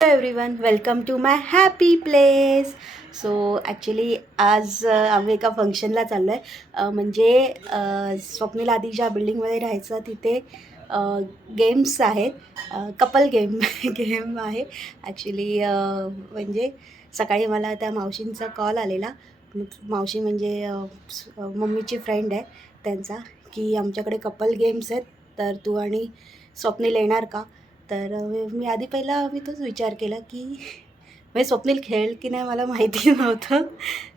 Everyone welcome to my happy place so actually आज आम्ही एका फंक्शनला चाललो आहे म्हणजे स्वप्नीला स्वप्नील आधी ज्या बिल्डिंगमध्ये राहायचं तिथे गेम्स आहेत. कपल गेम गेम आहे. ॲक्च्युली म्हणजे सकाळी मला त्या मावशींचा कॉल आलेला. मावशी म्हणजे मम्मीची फ्रेंड आहे त्यांचा की आमच्याकडे कपल गेम्स आहेत. तर तू आणि स्वप्नील येणार का? तर मी आधी पहिला मी तोच विचार केला की म्हणजे स्वप्नील खेळ की नाही मला माहिती नव्हतं.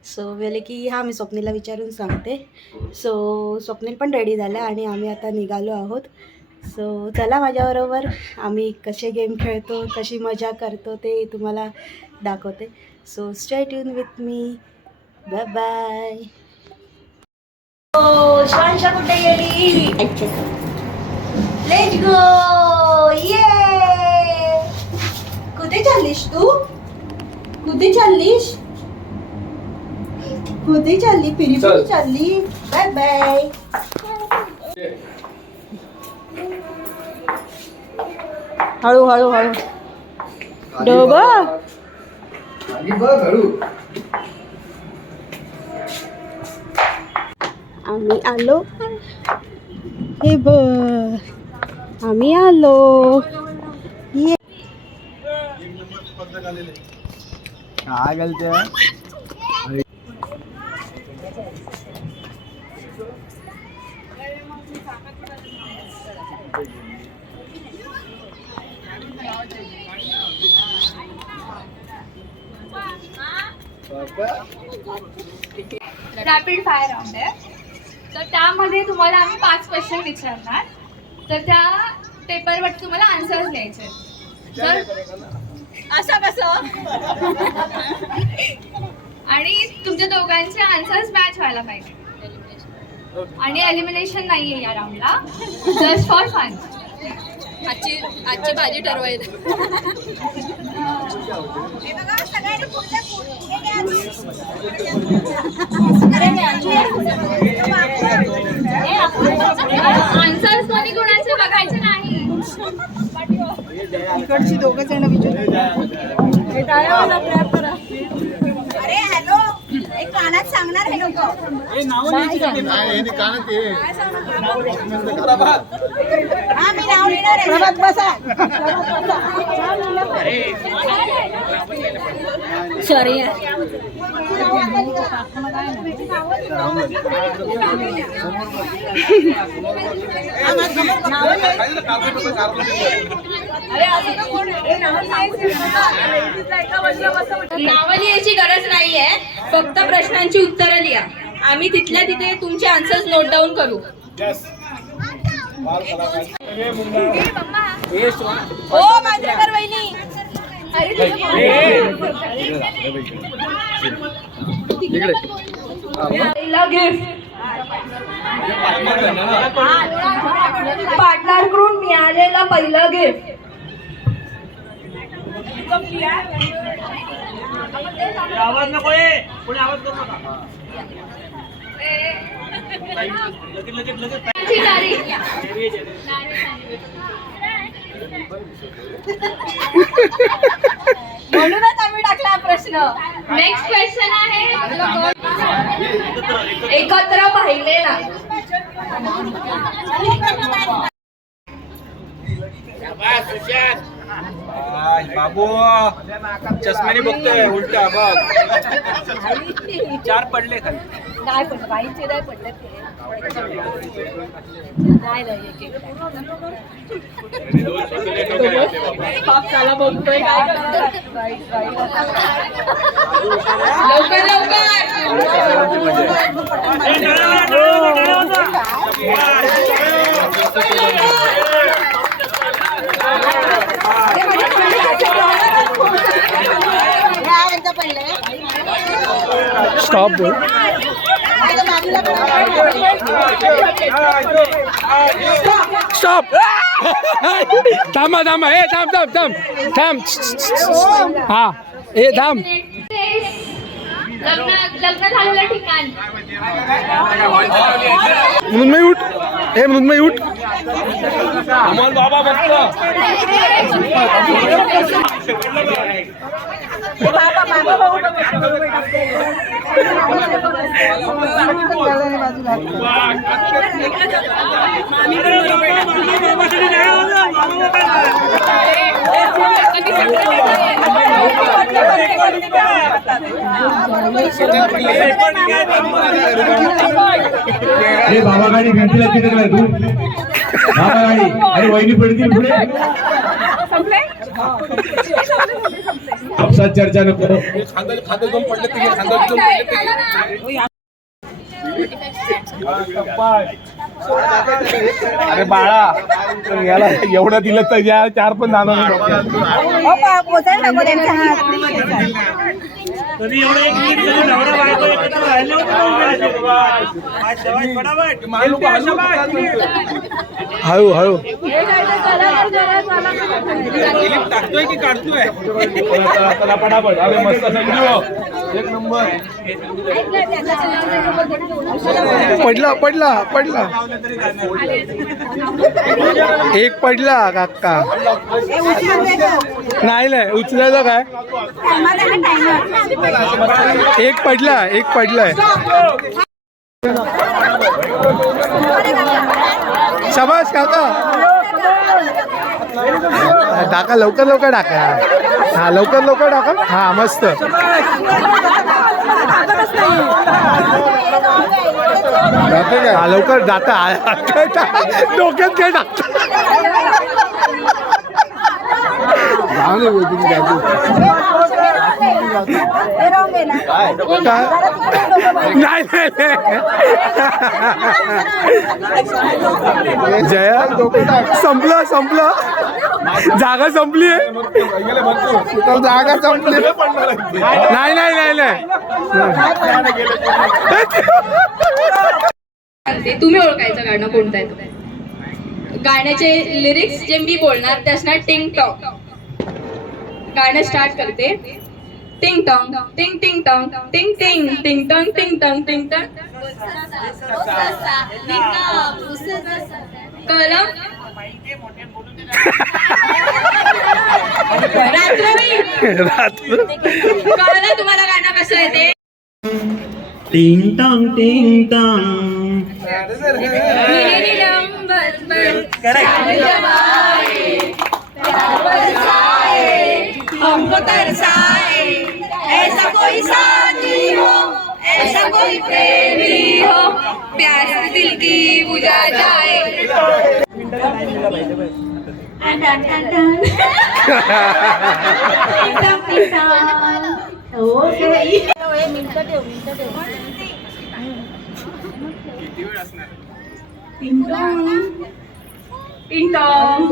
सो वेळे की हां मी स्वप्नीला विचारून सांगते. सो स्वप्नील पण रेडी झालं आणि आम्ही आता निघालो आहोत. सो चला माझ्याबरोबर. आम्ही कसे गेम खेळतो कशी मजा करतो ते तुम्हाला दाखवते. So stay tune with me bye bye ओ श्वांशा कुठे गेली लेट गो ये कुठे चाललीस तू कुठे चाललीस कुठे चालली फिरी. फिरी चालली बाय बाय हळू हळू हळू डोबा आम्ही आलो. हे ब आम्ही आलो. ये. काय तुम्हाला आम्ही पाच क्वेश्चन विचारणार. तर त्या पेपरवर तुम्हाला आन्सर्स द्यायचे तर असं कसं? आणि तुमच्या दोघांचे आन्सर्स मॅच व्हायला पाहिजे. आणि एलिमिनेशन नाही आहे या राऊंडला जस्ट फॉर फन आजची आजची भाजी ठरवायची आन्सर्स कोणी कोणाचे बघायचे नाही इकडची दोघं जण अरे हॅलो एक कानात सांगणार हे लोक. हा मी नाव लिहिणार आहे. प्रभात बसा. सॉरी नावं लिहायची गरज नाहीये. फक्त प्रश्नांची उत्तरं लिहा. आम्ही तिथल्या तिथे तुमचे आन्सर्स नोट डाऊन करू. हो मांजरेकर वहिनी. पहिला गिफ्ट पार्टनरकडून मिळालेला पहिलं गिफ्ट आवाज नको आहे कोणी आवाज करू नका. लगेच लगेच लगेच. ची तारीख म्हणूनच आम्ही टाकला हा प्रश्न. नेक्स्ट क्वेश्चन आहे. एकत्र पाहिलेला. बाबू. चष्म्याने बघतोय उलटा बघ. चार पडले खाली. नाही पण बाईचे नाही पडले नाही बाप त्याला बघतोय काय. लवकर स्टॉप बोल स्टॉप थांबा थांबा. ए थांब थांब थांब. थांब. हा. ए थांब. लग्न लग्न झालेलं ठिकाण मृन्मयी उठ. हे मृन्मयी उठ. अमोल बाबा बघतो बाबा गाडी भेटला तिथे काय तू? बाबा गाडी अरे वहिनी पडतील पुढे. आपसात चर्चा नको अरे बाळा याला एवढं दिलं तर या चार पण जाणार कधी एवढं एक मिनिट कधी नवरा बायको एकत्र राहिले होते हळू हळू. चला पटापट अरे मस्त संजू एक नंबर पडला पडला पडला. एक पडला काका. नाही नाही उचलायचं काय? एक पडला एक पडलाय. शाबास काका. टाका लवकर लवकर टाका हा लवकर लवकर टाका हा मस्त. हा लवकर जाता डोक्यात काय टाकता नाही नाही नाही. जया संपलं संपलं. जागा संपली आहे. जागा संपली. नाही नाही नाही तुम्ही ओळखायचं गाणं कोणतं आहे? ते. गाण्याचे लिरिक्स जे मी बोलणार ते असणार टिंग टॉंग गाणं स्टार्ट करते. टिंग टॉंग टिंग टिंग टॉंग टिंग टिंग टिंग टॉंग टिंग टॉंग टिंग टॉंग रात्र कळलं तुम्हाला गाणं कसं आहे ते टिंग टॉंग टिंग टॉंग मेरी नंबर कोई साथी हो ऐसा कोई प्रेमी हो प्यास दिल की बुझा जाए। Ton ton. टिंग-टॉंग,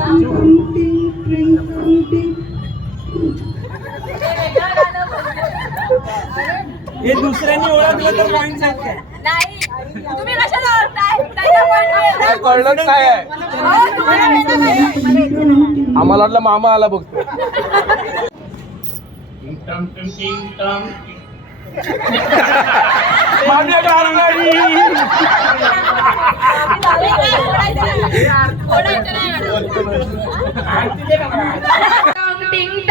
हे दुसऱ्यांनी ओळखलं तर पॉईंट सांगते तुम्ही कशाला ओळखताय कळलं काय आहे आम्हाला वाटलं मामा आला बघतो टिंग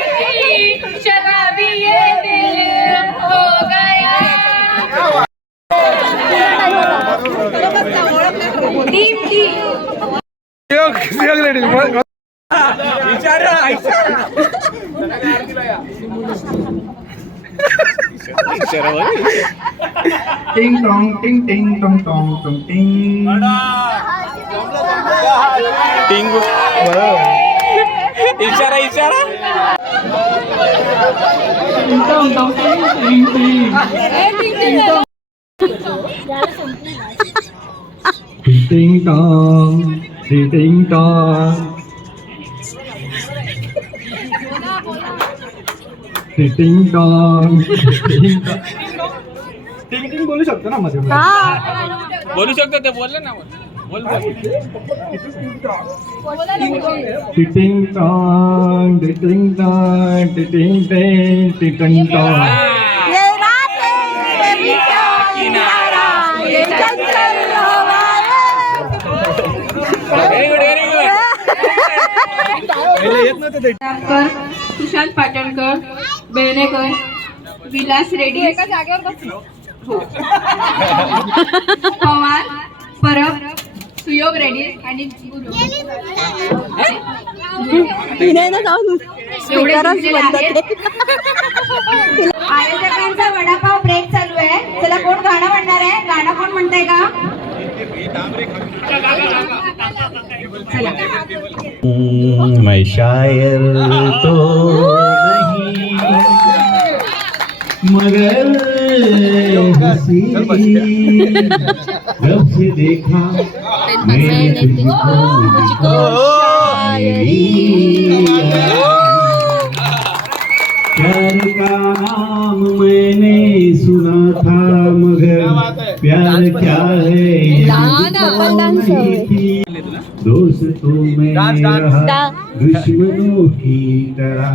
टिंग टॉंग टिंग टिंग टॉंग टॉंग टॉंग टिंग इशारा इशारा टिंग टॉंग टिंग टॉंग टिंग टॉंग टिंग टिंग बोलू शकतो ना मध्ये बोलू शकतो ते बोलले ना बोल. टिटिंग टॉंग टिटिंग टॉंग टिटिंग टिंग टिटिंग टॉंग ये रात है. तेरी का किनारा ये जंगल हमारा पाटणकर सुशांत पाटणकर. बेळणेकर विलास रेड्डी। एका जागेवर हो। पवार परब सुयोग रेड्डी आणि. आयोजकांचा वडापाव ब्रेक चालू आहे। चला कोण गाणं म्हणणार आहे? गाणं कोण म्हणताय का? मैं शायर तो मगर हंसी जब से देखा मैंने तुझको मुझको शायरी प्यार का नाम मैंने सुना था मगर प्यार क्या है। ये मुझको नहीं थी। दोस्तों में रहा दुश्मनों की तरह।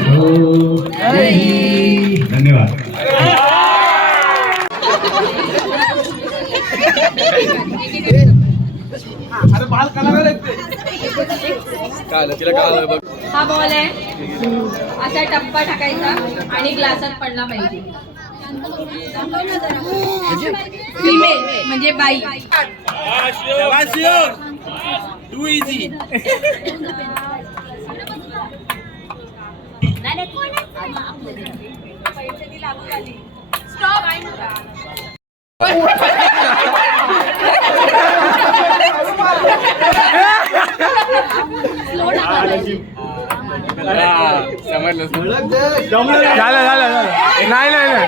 तो नहीं। धन्यवाद। हा बॉल आहे. असा टप्पा टाकायचा आणि ग्लासात पडला पाहिजे. फिमेल म्हणजे बाई. टू इझी झालं झालं झालं नाही नाही नाही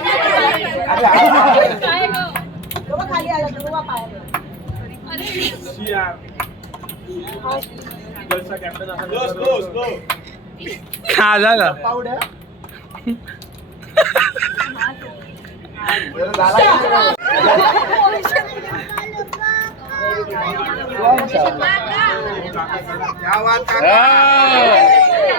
हा झालं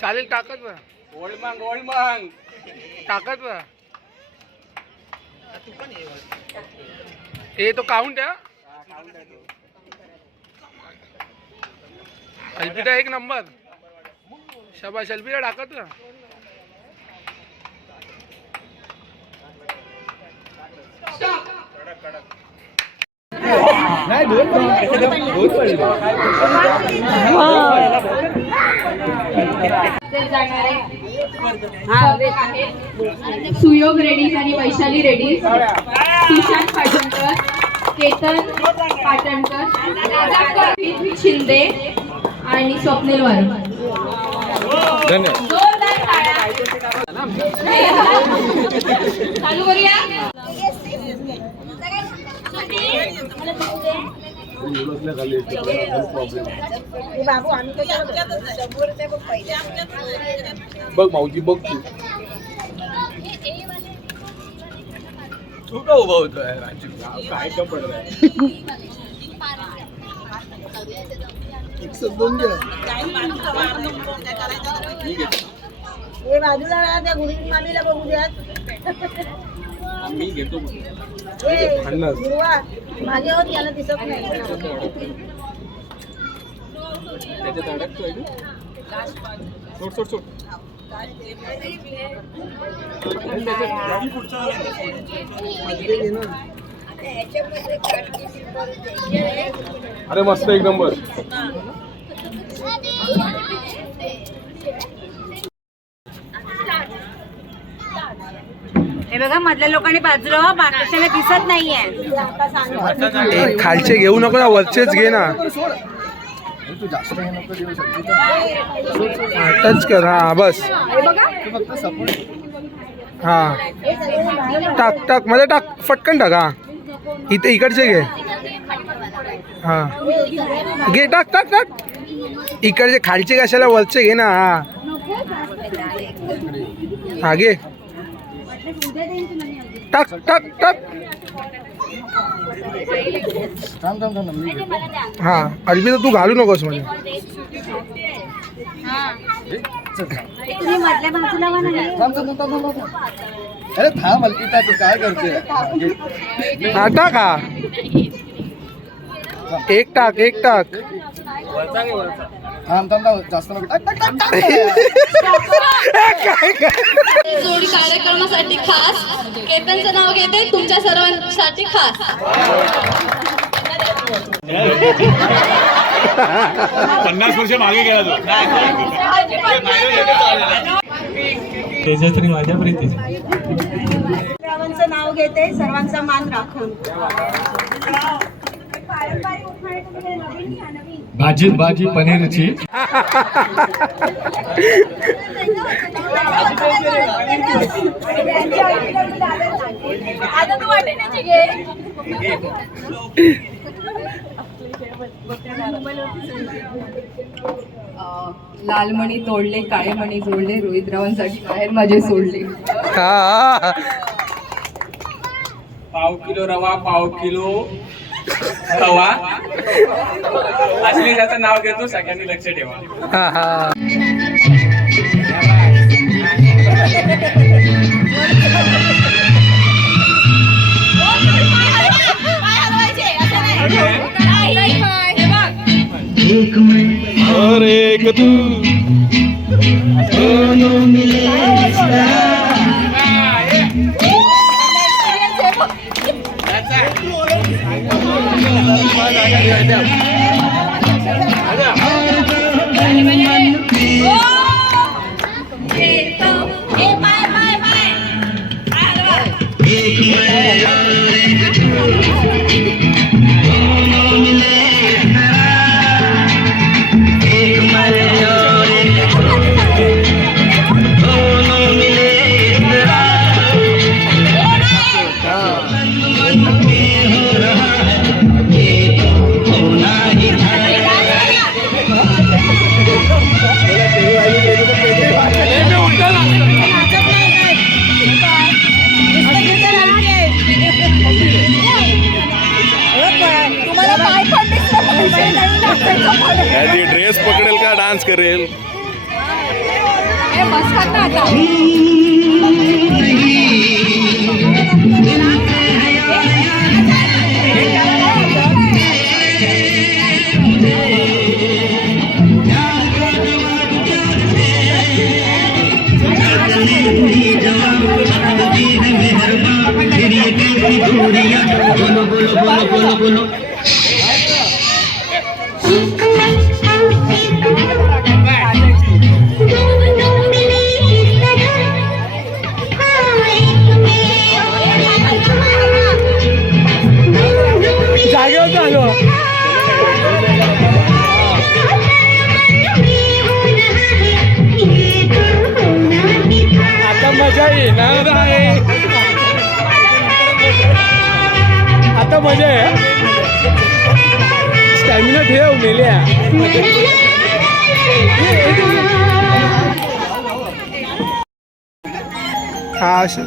चालेल टाकत ना टाकत ना ए तो काउंट आहे अल्पिटा एक नंबर. शाबाश अल्पिटा टाकत ना आहेत. सुयोग रेडीज आणि वैशाली रेडीज. सुशांत पाटणकर केतन पाटणकर शिंदे आणि स्वप्नील वारे धन्यवाद. जोरदार टाळ्या. चालू करूया बघ माऊजी बघ तू तू का उभा होतोय राजीव काय कपड दोन घ्या हे बाजूला राहा त्या गुरुजी मामीला बघू द्यात मी घेतो ए, आणलं. गुरुवा, मागे होत याला दिसत नाही. त्याच्यात अडकतोय सोड सोड सोड. अरे मस्त एक नंबर. बघा मधल्या लोकांनी बाजूला हो, बाकीच्याला दिसत नाहीये. एक खालचे घेऊ नको ना वरचेच घे ना. टच कर हा बस. हा. टाक टाकमध्ये टाक फटकन टाक हा. इथे इकडचे घे. हा. घे टाक टाक टाक. इकडचे खालचे कशाला वरचे घे ना हा. हा घे. टाक टाक टाक. हा अरबी तर तू घालू नकोस म्हणजे तुम्ही मधल्या बाजूला वा नाही अरे थांब हलकी तू काय करते? हा टाक हा. एक टाक एक टाक. थांब थांब जास्त नको टाक टाक टाक काय जोडी कार्यक्रमासाठी खास केतनचं नाव घेते तुमच्या सर्वांसाठी खास पन्नास वर्ष मागे गेला तो तेजश्री माझ्या प्रीती नाव घेते सर्वांचा मान राखून पारंपरिक भाजी भाजी पनीरची. लालमणी तोडले काळे मणी जोडले रोहितरावांसाठी बाहेर माझे सोडले. पाव किलो रवा पाव किलो असले ज्याचं नाव घेतो सगळ्यांनी लक्ष ठेवा. हा हा. और एक तू तुम्हाला मजा आहे स्टॅमिना ठेव मेल्या. हा असं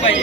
पाहिजे.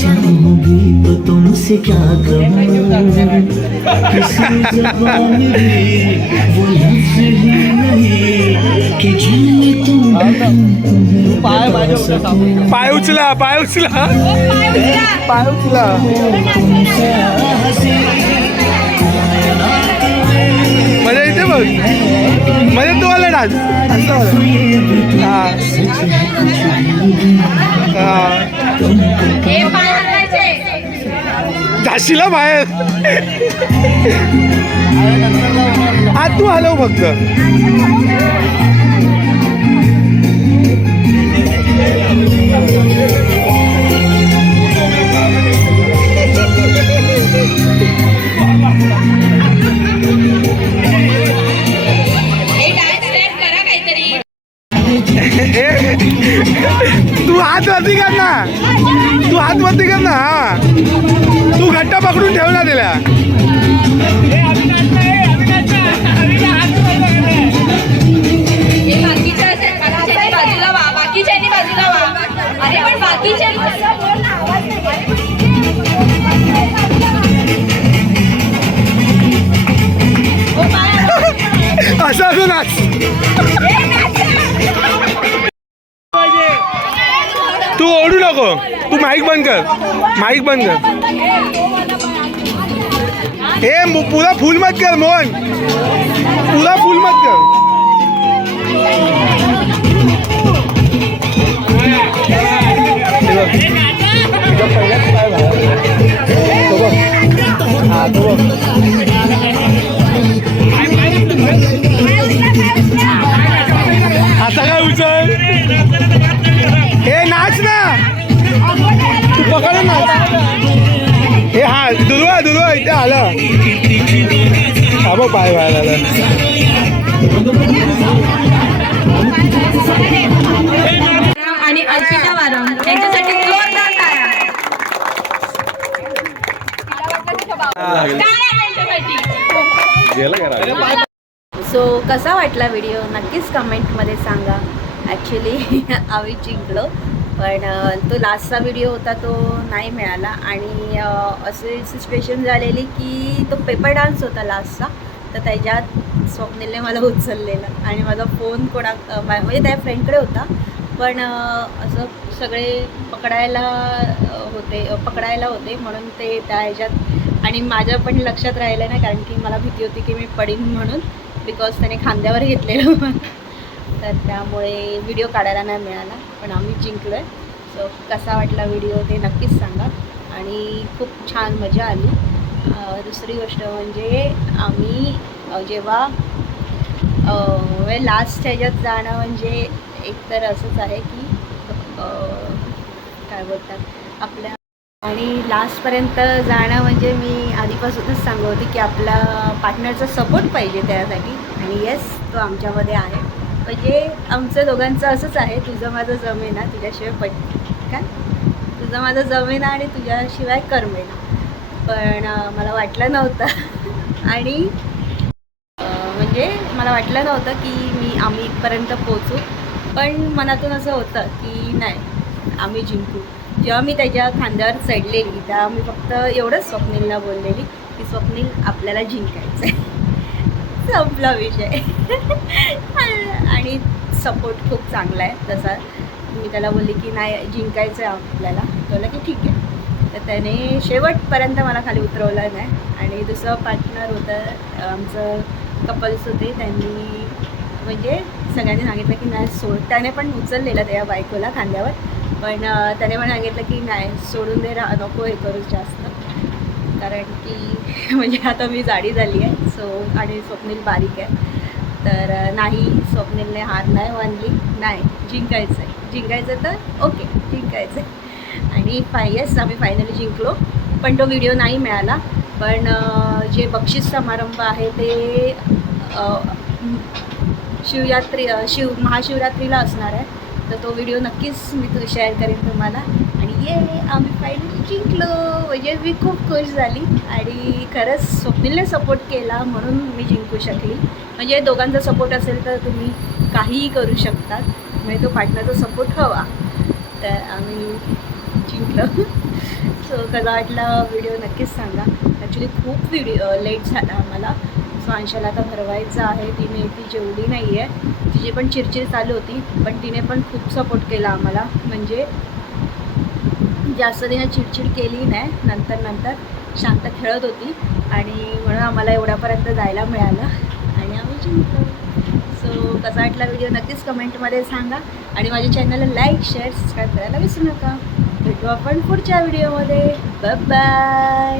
चाहूंगी तो तुमसे क्या कहूँ किसी जबान वो लफ्ज ही नहीं कि जिनमें तुम पाय उचला. पाय उचला. पाय उचला. बघ म्हणजे तू आला डान्स. जाशीला बाहेर. हा तू हलव फक्त. हे मु- पुरा फुल मत कर मोहन पुरा फुल मत कर हे बघ. तुझा पहिलाच पाय बाहेर. तो बघ. हा, तो बघ. आता काय उचल हे नाच ना तू पकड ना हे हा दुर्वा दुर्वा इथे आलं हा बघ पाय व्हायला आणि अर्पिता वारम जोरदार टाळ्या. टाळ्या त्यांच्यासाठी. सो कसा वाटला व्हिडिओ नक्कीच कमेंटमध्ये सांगा ॲक्च्युली आम्ही जिंकलो पण तो लास्टचा व्हिडिओ होता तो नाही मिळाला. आणि असे अशी सिच्युएशन झालेली की तो पेपर डान्स होता लास्टचा तर त्याच्यात स्वप्नीलने मला उचललेलं. आणि माझा फोन कोणा म्हणजे त्या फ्रेंडकडे होता. पण असं सगळे पकडायला होते पकडायला होते. म्हणून ते त्या ह्याच्यात आणि माझ्या पण लक्षात राहिलं नाही कारण की मला भीती होती की मी पडीन म्हणून. बिकॉज त्याने खांद्यावर घेतलेलं. तर त्यामुळे व्हिडिओ काढायला नाही मिळाला पण आम्ही जिंकलो आहे सो कसा वाटला व्हिडिओ ते नक्कीच सांगा. आणि खूप छान मजा आली. दुसरी गोष्ट म्हणजे आम्ही जेव्हा लास्ट म्हणजे ह्याच्यात जाणं म्हणजे एकतर असंच आहे की काय बोलतात आपल्या आणि लास्टपर्यंत जाणं म्हणजे मी आधीपासूनच सांगत होती की आपला पार्टनरचा सपोर्ट पाहिजे त्यासाठी. आणि येस तो आमच्यामध्ये आहे. म्हणजे आमचं दोघांचं असंच आहे तुझं माझं जमेना तुझ्याशिवाय पट काय? तुझं माझं जमेना आणि तुझ्याशिवाय करमेना. पण मला वाटलं नव्हतं. आणि म्हणजे मला वाटलं नव्हतं की मी आम्ही इथपर्यंत पोचू पण मनातून असं होतं की नाही आम्ही जिंकू. जेव्हा मी त्याच्या खांद्यावर चढलेली तेव्हा मी फक्त एवढंच स्वप्नीलला बोललेली की स्वप्नील आपल्याला जिंकायचं आहे संपला विषय. आणि सपोर्ट खूप चांगला आहे तसा. मी त्याला बोलली की नाही जिंकायचं आहे आपल्याला बोला की ठीक आहे. तर त्याने शेवटपर्यंत मला खाली उतरवलं नाही. आणि दुसरं पार्टनर होतं आमचं कपल्स होते त्यांनी म्हणजे सगळ्यांनी सांगितलं की नाही सोड. त्याने पण उचललेलं त्या बायकोला खांद्यावर. पण त्याने पण सांगितलं की नाही सोडून दे रा नको हे करूच जास्त. कारण की म्हणजे आता मी जाडी झाली आहे सो आणि स्वप्नील बारीक आहे. तर नाही स्वप्नीलने हार नाही मानली. नाही जिंकायचं आहे जिंकायचं तर ओके जिंकायचं आहे आणि फाय येस आम्ही फायनली जिंकलो. पण तो व्हिडिओ नाही मिळाला. पण जे बक्षीस समारंभ आहे ते शिवयात्री शिव महाशिवरात्रीला असणार आहे. तर तो व्हिडिओ नक्कीच मी तू शेअर करेन तुम्हाला. ये आम्ही फायनली जिंकलो. म्हणजे मी खूप खुश झाली आणि खरंच स्वप्नीलने सपोर्ट केला म्हणून मी जिंकू शकली. म्हणजे दोघांचा सपोर्ट असेल तर तुम्ही काहीही करू शकतात. म्हणजे तो पार्टनरचा सपोर्ट हवा. तर आम्ही जिंकलो. सो कसा वाटला व्हिडिओ नक्कीच सांगा. ॲक्च्युली खूप व्हिडिओ लेट झाला आम्हाला. सो अंशाला आता भरवायचं आहे. तिने ती जेवढी नाही आहे तिची पण चिरचिर चालू होती. पण तिने पण खूप सपोर्ट केला आम्हाला. म्हणजे जास्त तिने चिडचिड केली नाही. नंतर नंतर शांत खेळत होती. आणि म्हणून आम्हाला एवढ्यापर्यंत जायला मिळालं. आणि आम्ही जिंकलो. सो कसा वाटला व्हिडिओ नक्कीच कमेंटमध्ये सांगा. आणि माझ्या चॅनलला लाईक शेअर सबस्क्राईब करायला विसरू नका. भेटू आपण पुढच्या व्हिडिओमध्ये बाय